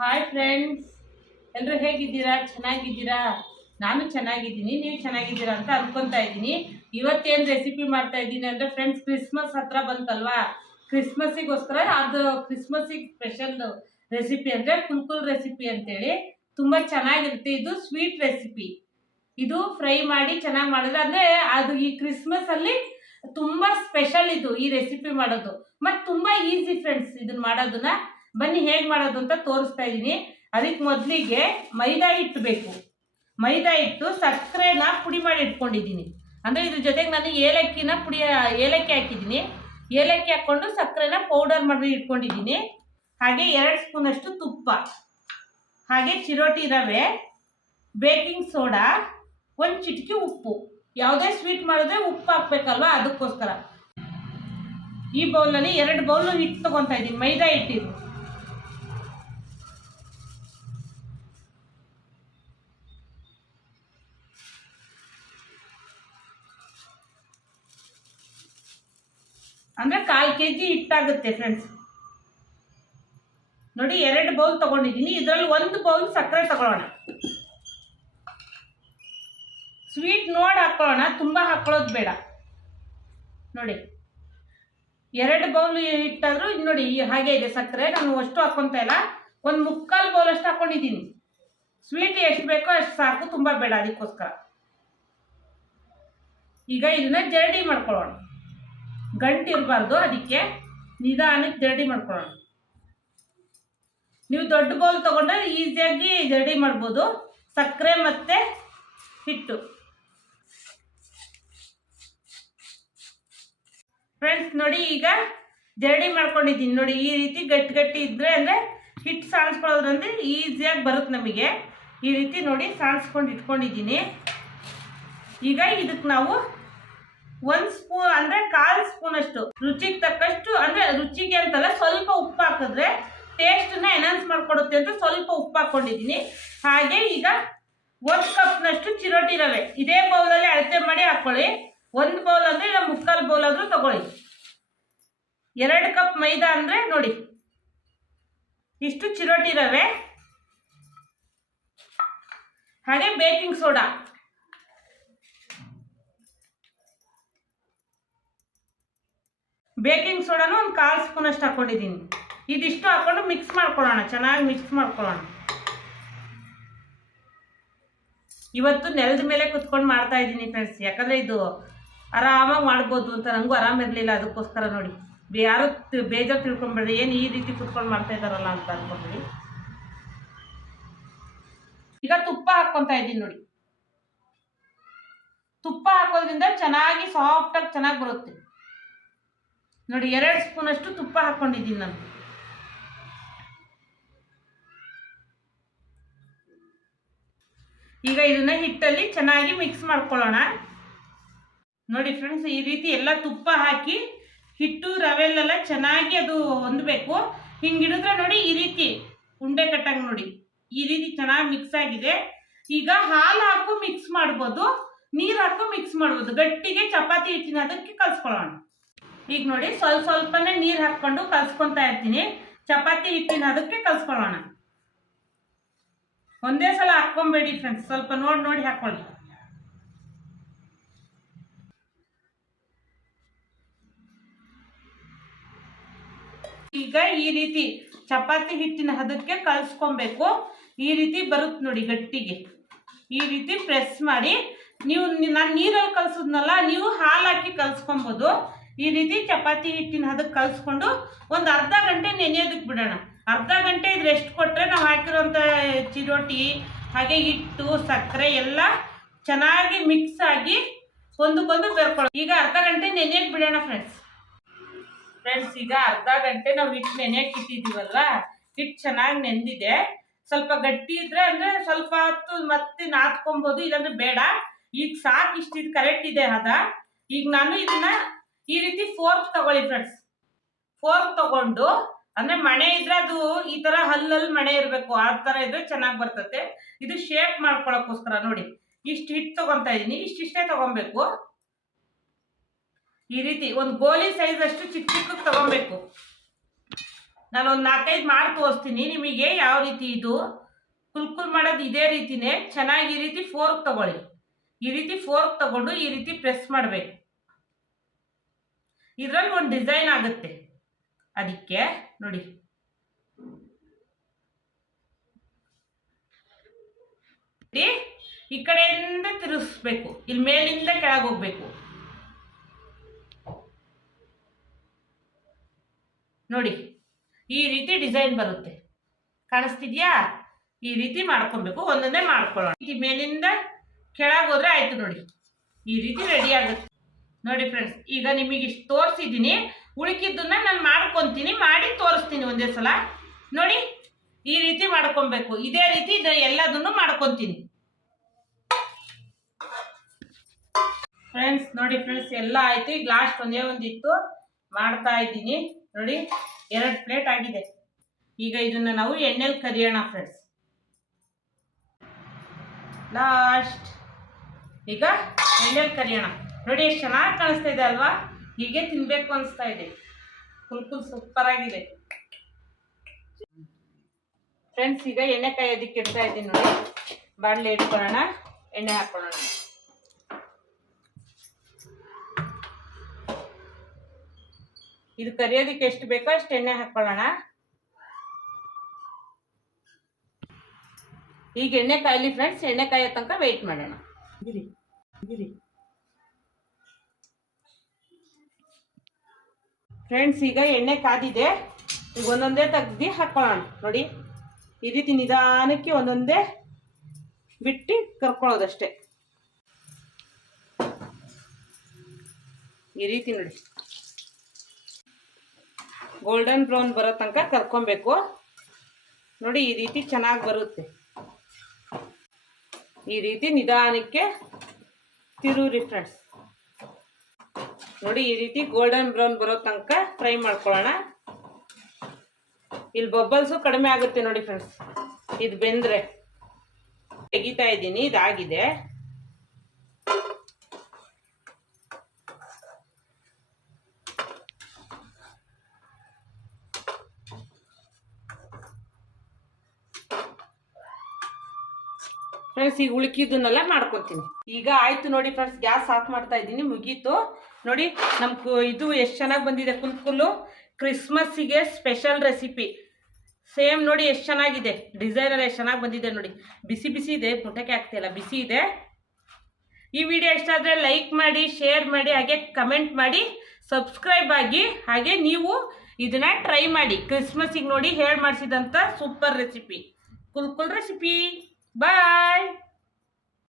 Hi friends, ಎಲ್ಲರೂ ಹೇಗಿದ್ದೀರಾ? ಚೆನ್ನಾಗಿದ್ದೀರಾ? ನಾನು ಚೆನ್ನಾಗಿದ್ದೀನಿ. ನೀವು ಚೆನ್ನಾಗಿದ್ದೀರಾ ಅಂತ ಅನ್ಕೊತಾ ಇದ್ದೀನಿ. ಇವತ್ತೇನು ರೆಸಿಪಿ ಮಾಡ್ತಾ ಇದ್ದೀನಿ ಅಂದರೆ ಫ್ರೆಂಡ್ಸ್, ಕ್ರಿಸ್ಮಸ್ ಹತ್ರ ಬಂತಲ್ವಾ? ಕ್ರಿಸ್ಮಸ್ಸಿಗೋಸ್ಕರ ಅದು ಕ್ರಿಸ್ಮಸ್ಸಿಗೆ ಸ್ಪೆಷಲ್ ರೆಸಿಪಿ ಅಂದರೆ ಕುಲ್ಕುಲ್ ರೆಸಿಪಿ ಅಂತೇಳಿ ತುಂಬ ಚೆನ್ನಾಗಿರುತ್ತೆ. ಇದು ಸ್ವೀಟ್ ರೆಸಿಪಿ. ಇದು ಫ್ರೈ ಮಾಡಿ ಚೆನ್ನಾಗಿ ಮಾಡಿದ್ರೆ ಅಂದರೆ ಅದು ಈ ಕ್ರಿಸ್ಮಸ್ಸಲ್ಲಿ ತುಂಬ ಸ್ಪೆಷಲ್ ಇದು ಈ ರೆಸಿಪಿ ಮಾಡೋದು. ಮತ್ತು ತುಂಬ ಈಸಿ ಫ್ರೆಂಡ್ಸ್ ಇದನ್ನ ಮಾಡೋದನ್ನ. ಬನ್ನಿ ಹೇಗೆ ಮಾಡೋದು ಅಂತ ತೋರಿಸ್ತಾ ಇದ್ದೀನಿ. ಅದಕ್ಕೆ ಮೊದಲಿಗೆ ಮೈದಾ ಹಿಟ್ಟು ಬೇಕು. ಮೈದಾ ಹಿಟ್ಟು, ಸಕ್ಕರೆನ ಪುಡಿ ಮಾಡಿ ಇಟ್ಕೊಂಡಿದ್ದೀನಿ. ಅಂದರೆ ಇದ್ರ ಜೊತೆಗೆ ನಾನು ಏಲಕ್ಕಿ ಹಾಕಿದ್ದೀನಿ. ಏಲಕ್ಕಿ ಹಾಕ್ಕೊಂಡು ಸಕ್ಕರೆನ ಪೌಡರ್ ಮಾಡಿ ಇಟ್ಕೊಂಡಿದ್ದೀನಿ. ಹಾಗೆ 2 ಸ್ಪೂನಷ್ಟು ತುಪ್ಪ, ಹಾಗೆ ಚಿರೋಟಿ ರವೆ, ಬೇಕಿಂಗ್ ಸೋಡಾ, ಒಂದು ಚಿಟಿಕೆ ಉಪ್ಪು. ಯಾವುದೇ ಸ್ವೀಟ್ ಮಾಡಿದ್ರೆ ಉಪ್ಪು ಹಾಕ್ಬೇಕಲ್ವಾ, ಅದಕ್ಕೋಸ್ಕರ. ಈ ಬೌಲಲ್ಲಿ 2 ಬೌಲ್ ಹಿಟ್ಟು ತೊಗೊತಾ ಇದ್ದೀನಿ, ಮೈದಾ ಹಿಟ್ಟಿದ್ದು. ಅಂದರೆ 1/4 kg ಹಿಟ್ಟಾಗುತ್ತೆ ಫ್ರೆಂಡ್ಸ್. ನೋಡಿ, 2 ಬೌಲ್ ತಗೊಂಡಿದ್ದೀನಿ. ಇದರಲ್ಲಿ 1 ಬೌಲ್ ಸಕ್ಕರೆ ತಗೊಳ್ಳೋಣ. ಸ್ವೀಟ್ ನೋಡಿ ಹಾಕೊಳ್ಳೋಣ, ತುಂಬ ಹಾಕೊಳ್ಳೋದು ಬೇಡ. ನೋಡಿ, 2 ಬೌಲ್ ಹಿಟ್ಟಾದರೂ ನೋಡಿ ಹಾಗೆ ಇದೆ ಸಕ್ಕರೆ. ನಾನು ಅಷ್ಟು ಹಾಕ್ಕೊತಾ ಇಲ್ಲ, 1/4 ಬೌಲ್ ಅಷ್ಟು ಹಾಕ್ಕೊಂಡಿದ್ದೀನಿ. ಸ್ವೀಟ್ ಎಷ್ಟು ಬೇಕೋ ಅಷ್ಟು ಸಾಕು, ತುಂಬ ಬೇಡ, ಅದಕ್ಕೋಸ್ಕರ. ಈಗ ಇದನ್ನ ಜರಡಿ ಮಾಡ್ಕೊಳ್ಳೋಣ. ಗಂಟು ಇರಬಾರ್ದು, ಅದಕ್ಕೆ ನಿಧಾನಕ್ಕೆ ಜರಡಿ ಮಾಡ್ಕೊಳ್ಳೋಣ. ನೀವು ದೊಡ್ಡ ಬೌಲ್ ತಗೊಂಡ್ರೆ ಈಸಿಯಾಗಿ ಜರಡಿ ಮಾಡ್ಬೋದು. ಸಕ್ಕರೆ ಮತ್ತು ಹಿಟ್ಟು. ಫ್ರೆಂಡ್ಸ್ ನೋಡಿ, ಈಗ ಜರಡಿ ಮಾಡ್ಕೊಂಡಿದ್ದೀನಿ. ನೋಡಿ, ಈ ರೀತಿ ಗಟ್ಟಿ ಇದ್ದರೆ ಅಂದರೆ ಹಿಟ್ಟು ಸಾಣಿಸ್ಕೊಳ್ಳೋದ್ರಂದ್ರೆ ಈಸಿಯಾಗಿ ಬರುತ್ತೆ ನಮಗೆ. ಈ ರೀತಿ ನೋಡಿ ಸಾಣಿಸ್ಕೊಂಡು ಇಟ್ಕೊಂಡಿದ್ದೀನಿ. ಈಗ ಇದಕ್ಕೆ ನಾವು 1 ಸ್ಪೂನ್ ಅಂದರೆ 1/4 ಸ್ಪೂನಷ್ಟು ರುಚಿಗೆ ತಕ್ಕಷ್ಟು, ಅಂದರೆ ರುಚಿಗೆ ಅಂತಲ್ಲ, ಸ್ವಲ್ಪ ಉಪ್ಪು ಹಾಕಿದ್ರೆ ಟೇಸ್ಟನ್ನ ಎನ್ಹಾನ್ಸ್ ಮಾಡಿಕೊಡುತ್ತೆ ಅಂತ ಸ್ವಲ್ಪ ಉಪ್ಪು ಹಾಕ್ಕೊಂಡಿದ್ದೀನಿ. ಹಾಗೆ ಈಗ 1 ಕಪ್ನಷ್ಟು ಚಿರೋಟಿ ರವೆ ಇದೇ ಬೌಲಲ್ಲಿ ಅಳತೆ ಮಾಡಿ ಹಾಕ್ಕೊಳ್ಳಿ. 1 ಬೌಲ್ ಅಂದರೆ ಇಲ್ಲ 3/4 ಬೌಲ್ ಆದರೂ ತಗೊಳ್ಳಿ. 2 ಕಪ್ ಮೈದಾ ಅಂದರೆ ನೋಡಿ ಇಷ್ಟು ಚಿರೋಟಿ ರವೆ, ಹಾಗೆ ಬೇಕಿಂಗ್ ಸೋಡಾ. ಬೇಕಿಂಗ್ ಸೋಡಾನು 1/4 ಸ್ಪೂನಷ್ಟು ಹಾಕ್ಕೊಂಡಿದ್ದೀನಿ. ಇದಿಷ್ಟು ಹಾಕ್ಕೊಂಡು ಮಿಕ್ಸ್ ಮಾಡ್ಕೊಳ್ಳೋಣ, ಚೆನ್ನಾಗಿ ಮಿಕ್ಸ್ ಮಾಡ್ಕೊಳ್ಳೋಣ. ಇವತ್ತು ನೆಲದ ಮೇಲೆ ಕುತ್ಕೊಂಡು ಮಾಡ್ತಾ ಇದ್ದೀನಿ ಫ್ರೆಂಡ್ಸ್, ಯಾಕಂದರೆ ಇದು ಆರಾಮಾಗಿ ಮಾಡ್ಬೋದು ಅಂತ ನನಗೂ ಆರಾಮಿರಲಿಲ್ಲ, ಅದಕ್ಕೋಸ್ಕರ. ನೋಡಿ, ಯಾರು ಬೇಜಾರು ತಿಳ್ಕೊಂಬೇಡ್ರಿ, ಏನು ಈ ರೀತಿ ಕುತ್ಕೊಂಡು ಮಾಡ್ತಾ ಇದ್ದಾರಲ್ಲ ಅಂತ ಅನ್ಕೊಂಡ್ರಿ. ಈಗ ತುಪ್ಪ ಹಾಕ್ಕೊತಾ ಇದ್ದೀನಿ. ನೋಡಿ, ತುಪ್ಪ ಹಾಕೋದ್ರಿಂದ ಚೆನ್ನಾಗಿ ಸಾಫ್ಟಾಗಿ ಚೆನ್ನಾಗಿ ಬರುತ್ತೆ. ನೋಡಿ, 2 ಸ್ಪೂನಷ್ಟು ತುಪ್ಪ ಹಾಕ್ಕೊಂಡಿದ್ದೀನಿ ನಾನು. ಈಗ ಇದನ್ನ ಹಿಟ್ಟಲ್ಲಿ ಚೆನ್ನಾಗಿ ಮಿಕ್ಸ್ ಮಾಡ್ಕೊಳ್ಳೋಣ. ನೋಡಿ ಫ್ರೆಂಡ್ಸ್, ಈ ರೀತಿ ಎಲ್ಲ ತುಪ್ಪ ಹಾಕಿ ಹಿಟ್ಟು ರವೆಲ್ಲೆಲ್ಲ ಚೆನ್ನಾಗಿ ಅದು ಹೊಂದಬೇಕು. ಹಿಂಗೆ ಹಿಡಿದ್ರೆ ನೋಡಿ ಈ ರೀತಿ ಉಂಡೆ ಕಟ್ಟಂಗೆ. ನೋಡಿ, ಈ ರೀತಿ ಚೆನ್ನಾಗಿ ಮಿಕ್ಸ್ ಆಗಿದೆ. ಈಗ ಹಾಲು ಹಾಕು ಮಿಕ್ಸ್ ಮಾಡ್ಬೋದು, ನೀರು ಹಾಕು ಮಿಕ್ಸ್ ಮಾಡ್ಬೋದು. ಗಟ್ಟಿಗೆ ಚಪಾತಿ ಹಿಟ್ಟಿನ ಅದಕ್ಕೆ ಕಲ್ಸ್ಕೊಳ್ಳೋಣ. ಈಗ ನೋಡಿ, ಸ್ವಲ್ಪನೇ ನೀರು ಹಾಕ್ಕೊಂಡು ಕಲ್ಸ್ಕೊತಾ ಇರ್ತೀನಿ. ಚಪಾತಿ ಹಿಟ್ಟಿನ ಅದಕ್ಕೆ ಕಲ್ಸ್ಕೊಳ್ಳೋಣ. ಒಂದೇ ಸಲ ಹಾಕ್ಕೊಂಬೇಡಿ ಫ್ರೆಂಡ್ಸ್, ಸ್ವಲ್ಪ ನೋಡಿ ಹಾಕ್ಕೊಳ್ಳಿ. ಈಗ ಈ ರೀತಿ ಚಪಾತಿ ಹಿಟ್ಟಿನ ಹದಕ್ಕೆ ಕಲ್ಸ್ಕೊಬೇಕು. ಈ ರೀತಿ ಬರುತ್ತೆ ನೋಡಿ ಗಟ್ಟಿಗೆ. ಈ ರೀತಿ ಪ್ರೆಸ್ ಮಾಡಿ, ನಾನು ನೀರಲ್ಲಿ ಕಲ್ಸಿದ್ನಲ್ಲ, ನೀವು ಹಾಲು ಹಾಕಿ ಕಲ್ಸ್ಕೊಬೋದು. ಈ ರೀತಿ ಚಪಾತಿ ಹಿಟ್ಟಿನ ಹದಕ್ಕೆ ಕಲ್ಸ್ಕೊಂಡು ಒಂದು ಅರ್ಧ ಗಂಟೆ ನೆನೆಯೋದಕ್ಕೆ ಬಿಡೋಣ. ಅರ್ಧ ಗಂಟೆ ಇದು ರೆಸ್ಟ್ ಕೊಟ್ಟರೆ ನಾವು ಹಾಕಿರೋಂಥ ಚಿರೋಟಿ ಹಾಗೆ ಹಿಟ್ಟು ಸಕ್ಕರೆ ಎಲ್ಲ ಚೆನ್ನಾಗಿ ಮಿಕ್ಸ್ ಆಗಿ ಒಂದಕ್ಕೊಂದು ಬೆರ್ಕೊಳ್ಳೋ. ಈಗ ಅರ್ಧ ಗಂಟೆ ನೆನೆಯಕ್ಕೆ ಬಿಡೋಣ ಫ್ರೆಂಡ್ಸ್. ಈಗ ಅರ್ಧ ಗಂಟೆ ನಾವು ಹಿಟ್ಟು ನೆನೆಯಕ್ಕೆ ಇಟ್ಟಿದ್ದೀವಲ್ವ, ಹಿಟ್ಟು ಚೆನ್ನಾಗಿ ನೆಂದಿದೆ. ಸ್ವಲ್ಪ ಗಟ್ಟಿ ಇದ್ರೆ ಅಂದರೆ ಸ್ವಲ್ಪ ಹೊತ್ತು ಮತ್ತೆ ನಾದ್ಕೊಬೋದು, ಇಲ್ಲಾಂದ್ರೆ ಬೇಡ. ಈಗ ಸಾಕು, ಇಷ್ಟಿದು ಕರೆಕ್ಟ್ ಇದೆ ಹದ. ಈಗ ನಾನು ಇದನ್ನ ಈ ರೀತಿ ಫೋರ್ಕ್ ತಗೊಳ್ಳಿ ಫ್ರೆಂಡ್ಸ್. ಫೋರ್ಕ್ ತಗೊಂಡು, ಅಂದರೆ ಮಣೆ ಇದ್ರೆ ಅದು ಈ ಥರ ಹಲ್ಲಲ್ಲಿ ಮಣೆ ಇರಬೇಕು, ಆ ಥರ ಇದ್ರೆ ಚೆನ್ನಾಗಿ ಬರ್ತತೆ. ಇದು ಶೇಪ್ ಮಾಡ್ಕೊಳಕ್ಕೋಸ್ಕರ ನೋಡಿ ಇಷ್ಟು ಹಿಟ್ಟು ತೊಗೊತಾ ಇದ್ದೀನಿ. ಇಷ್ಟಿಷ್ಟೇ ತೊಗೊಬೇಕು. ಈ ರೀತಿ ಒಂದು ಗೋಲಿ ಸೈಜ್ ಅಷ್ಟು ಚಿಕ್ಕ ಚಿಕ್ಕಕ್ಕೆ ತಗೊಬೇಕು. ನಾನು ಒಂದು 4-5 ಮಾಡಿ ತೋರಿಸ್ತೀನಿ ನಿಮಗೆ ಯಾವ ರೀತಿ ಇದು ಕುಲ್ಕುಲ್ ಮಾಡೋದು. ಇದೇ ರೀತಿನೇ ಚೆನ್ನಾಗಿ ಈ ರೀತಿ ಫೋರ್ಕ್ ತಗೊಳ್ಳಿ. ಈ ರೀತಿ ಫೋರ್ಕ್ ತಗೊಂಡು ಈ ರೀತಿ ಪ್ರೆಸ್ ಮಾಡಬೇಕು. ಇದರಲ್ಲಿ ಒಂದು ಡಿಸೈನ್ ಆಗುತ್ತೆ. ಅದಕ್ಕೆ ನೋಡಿ ಈ ಕಡೆಯಿಂದ ತಿರುಗಿಸ್ಬೇಕು. ಇಲ್ಲಿ ಮೇಲಿಂದ ಕೆಳಗೆ ಹೋಗ್ಬೇಕು ನೋಡಿ. ಈ ರೀತಿ ಡಿಸೈನ್ ಬರುತ್ತೆ, ಕಾಣಿಸ್ತಿದ್ಯಾ? ಈ ರೀತಿ ಮಾಡ್ಕೊಬೇಕು. ಒಂದೊಂದೇ ಮಾಡ್ಕೊಳ್ಳೋಣ. ಈ ಮೇಲಿಂದ ಕೆಳಗೆ ಹೋದ್ರೆ ಆಯ್ತು ನೋಡಿ. ಈ ರೀತಿ ರೆಡಿ ಆಗುತ್ತೆ ನೋಡಿ ಫ್ರೆಂಡ್ಸ್. ಈಗ ನಿಮಗೆ ಇಷ್ಟು ತೋರಿಸಿದ್ದೀನಿ. ಉಳಿಕಿದ್ದನ್ನ ನಾನು ಮಾಡ್ಕೊತೀನಿ, ಮಾಡಿ ತೋರಿಸ್ತೀನಿ ಒಂದೇ ಸಲ ನೋಡಿ. ಈ ರೀತಿ ಮಾಡ್ಕೊಬೇಕು. ಇದೇ ರೀತಿ ಎಲ್ಲದನ್ನು ಮಾಡ್ಕೊತೀನಿ ಫ್ರೆಂಡ್ಸ್. ನೋಡಿ ಫ್ರೆಂಡ್ಸ್, ಎಲ್ಲ ಆಯ್ತು. ಈಗ ಲಾಸ್ಟ್ ಒಂದೇ ಒಂದಿತ್ತು ಮಾಡ್ತಾ ಇದ್ದೀನಿ ನೋಡಿ. 2 ಪ್ಲೇಟ್ ಆಗಿದೆ. ಈಗ ಇದನ್ನ ನಾವು ಎಣ್ಣೆಲಿ ಕರಿಯೋಣ ಫ್ರೆಂಡ್ಸ್. ಲಾಸ್ಟ್ ಈಗ ಎಣ್ಣೆಲಿ ಕರಿಯೋಣ ನೋಡಿ. ಎಷ್ಟು ಚೆನ್ನಾಗಿ ಕಾಣಿಸ್ತಾ ಇದೆ ಅಲ್ವಾ? ಹೀಗೆ ತಿನ್ಬೇಕು ಅನಿಸ್ತಾ ಇದೆ. ಫುಲ್ ಸೂಪರ್ ಆಗಿದೆ ಫ್ರೆಂಡ್ಸ್. ಈಗ ಎಣ್ಣೆ ಕಾಯೋದಕ್ಕೆ ಇಡ್ತಾ ಇದ್ದೀನಿ ನೋಡಿ. ಬಾಣಲೆ ಇಟ್ಕೊಳ್ಳೋಣ, ಎಣ್ಣೆ ಹಾಕೊಳ್ಳೋಣ. ಇದು ಕರಿಯೋದಕ್ಕೆ ಎಷ್ಟು ಬೇಕೋ ಅಷ್ಟು ಎಣ್ಣೆ ಹಾಕೊಳ್ಳೋಣ. ಈಗ ಎಣ್ಣೆ ಕಾಯಲಿ ಫ್ರೆಂಡ್ಸ್. ಎಣ್ಣೆ ಕಾಯೋ ತನಕ ವೆಯ್ಟ್ ಮಾಡೋಣ. ಫ್ರೆಂಡ್ಸ್, ಈಗ ಎಣ್ಣೆ ಕಾದಿದೆ. ಈಗ ಒಂದೊಂದೇ ತೆಗ್ದು ಹಾಕೊಳ್ಳೋಣ ನೋಡಿ. ಈ ರೀತಿ ನಿಧಾನಕ್ಕೆ ಒಂದೊಂದೇ ಬಿಟ್ಟು ಕರ್ಕೊಳ್ಳೋದಷ್ಟೇ. ಈ ರೀತಿ ನೋಡಿ, ಗೋಲ್ಡನ್ ಬ್ರೌನ್ ಬರೋ ತನಕ ಕರ್ಕೊಬೇಕು ನೋಡಿ. ಈ ರೀತಿ ಚೆನ್ನಾಗಿ ಬರುತ್ತೆ. ಈ ರೀತಿ ನಿಧಾನಕ್ಕೆ ತಿರುವಿ ಫ್ರೆಂಡ್ಸ್ ನೋಡಿ. ಈ ರೀತಿ ಗೋಲ್ಡನ್ ಬ್ರೌನ್ ಬರೋ ತನಕ ಫ್ರೈ ಮಾಡ್ಕೊಳ್ಳೋಣ. ಇಲ್ಲಿ ಬಬ್ಬಲ್ಸು ಕಡಿಮೆ ಆಗುತ್ತೆ ನೋಡಿ ಫ್ರೆಂಡ್ಸ್. ಇದು ಬೆಂದ್ರೆ ತೆಗಿತಾ ಇದ್ದೀನಿ. ಇದಾಗಿದೆ. ಫ್ರೆಂಡ್ಸ್, ಈಗ ಉಳುಕಿದ್ದನ್ನೆಲ್ಲ ಮಾಡ್ಕೊತೀನಿ. ಈಗ ಆಯ್ತು ನೋಡಿ ಫ್ರೆಂಡ್ಸ್. ಗ್ಯಾಸ್ ಆಫ್ ಮಾಡ್ತಾ ಇದ್ದೀನಿ. ಮುಗೀತು ನೋಡಿ. ನಮ್ಗೆ ಇದು ಎಷ್ಟು ಚೆನ್ನಾಗಿ ಬಂದಿದೆ. ಕುಲ್ಕುಲ್ಲು ಕ್ರಿಸ್ಮಸ್ಸಿಗೆ ಸ್ಪೆಷಲ್ ರೆಸಿಪಿ. ಸೇಮ್ ನೋಡಿ ಎಷ್ಟು ಚೆನ್ನಾಗಿದೆ. ಡಿಸೈನ್ ಎಲ್ಲ ಎಷ್ಟು ಚೆನ್ನಾಗಿ ಬಂದಿದೆ ನೋಡಿ. ಬಿಸಿ ಬಿಸಿ ಇದೆ, ಮುಟ್ಟಕ್ಕೆ ಆಗ್ತಿಲ್ಲ, ಬಿಸಿ ಇದೆ. ಈ ವಿಡಿಯೋ ಇಷ್ಟ ಆದರೆ ಲೈಕ್ ಮಾಡಿ, ಶೇರ್ ಮಾಡಿ, ಹಾಗೆ ಕಮೆಂಟ್ ಮಾಡಿ, ಸಬ್ಸ್ಕ್ರೈಬ್ ಆಗಿ. ಹಾಗೆ ನೀವು ಇದನ್ನ ಟ್ರೈ ಮಾಡಿ. ಕ್ರಿಸ್ಮಸ್ಸಿಗೆ ನೋಡಿ ಹೇಳಿ ಮಾಡಿಸಿದಂಥ ಸೂಪರ್ ರೆಸಿಪಿ, ಕುಲ್ಕುಲ್ ರೆಸಿಪಿ. ಬಾಯ್.